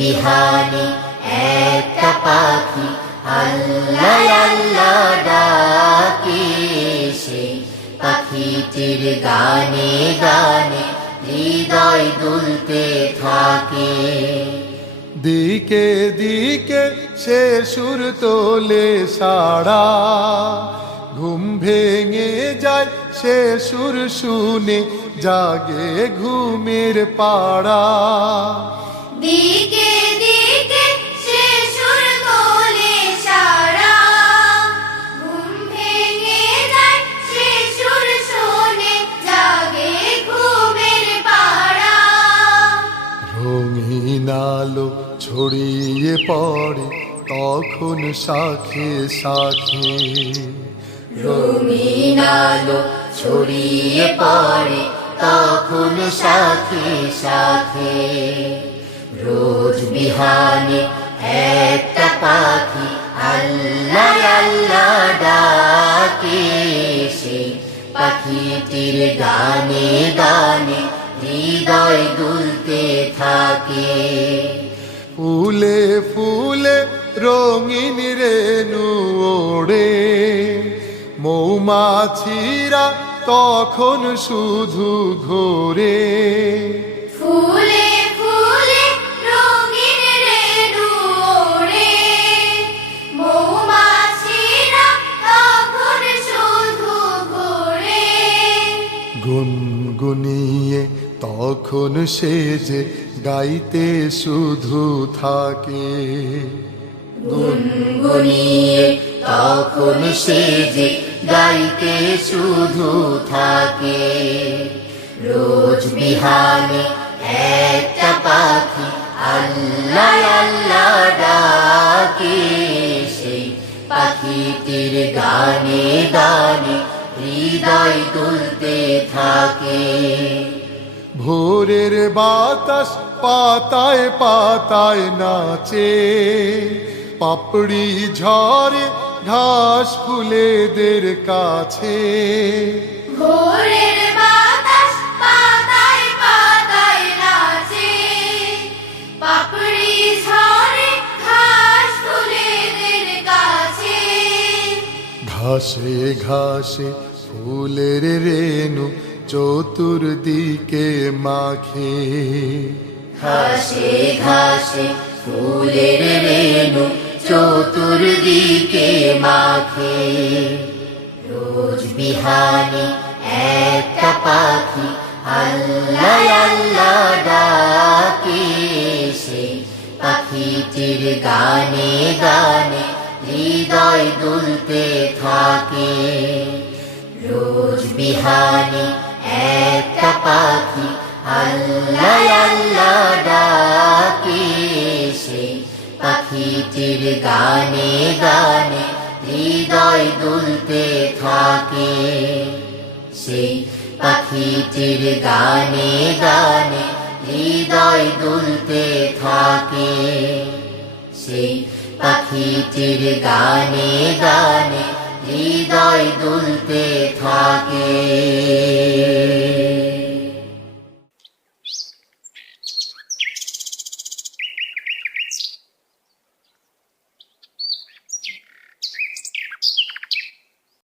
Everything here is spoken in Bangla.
বিহানে, একটা পাখি, আল্লাহ আল্লাহ ডাকে সেই পাখিটির গানে গানে হৃদয় দুলতে থাকে। দিকে দিকে সে সুর তোলে সাড়া। ঘুম ভেঙে যায় সে সুর শুনে, জাগে ঘুমের পাড়া। দিকে দিকে সে সুর তোলে সারা। ঘুম ভেঙে যায় সে সুর শোনে জাগে ঘুমের পাড়া। রঙিন আলো ছড়িয়ে পড়ে তখন শাখে শাখে। রঙিন আলো ছড়িয়ে পড়ে তখন সাথে সাথে রোজ বিহানে একটা পাখি আল্লাহ আল্লাহ ডাকে। সেই পাখিটির গানে গানে হৃদয় দুলতে থাকে। ফুলে ফুলে রঙিন রেণু ওড়ে। মৌমাছিরা তখন শুধু ঘোরে। ফুলে ফুলে গুনগুনিয়ে তখন সে যে গাইতে শুধু থাকে। গুনগুনিয়ে তখন সে যে গাইতে শুধু থাকে। রোজ বিহানে একটা হৃদয় দুলতে থাকে। ভোরের বাতাস পাতায় পাতায় নাচে পাপড়ি ঝরে ঘাস ফুলেদের কাছে। ভোরের বাতাস পাতায় পাতায় নাচে পাপড়ি ঝরে ঘাস ফুলেদের কাছে। ঘাসে ঘাসে ফুলের রেণু চতুর্দিকে মাখে। ঘাসে ঘাসে ফুলের রেণু চতুর্দিকে মাখে। রোজ বিহানে একটা পাখি আল্লাহ আল্লাহ ডাকে। সেই পাখিটির গানে গানে হৃদয় দুলতে থাকে। বিহানে, একটা পাখি, আল্লাহ আল্লাহ ডাকে সেই পাখিটির গানে গানে হৃদয় দুলতে থাকে সেই পাখিটির গানে গানে হৃদয় দুলতে থাকে সেই পাখিটির গানে গানে হৃদয় দুলতে থাকে।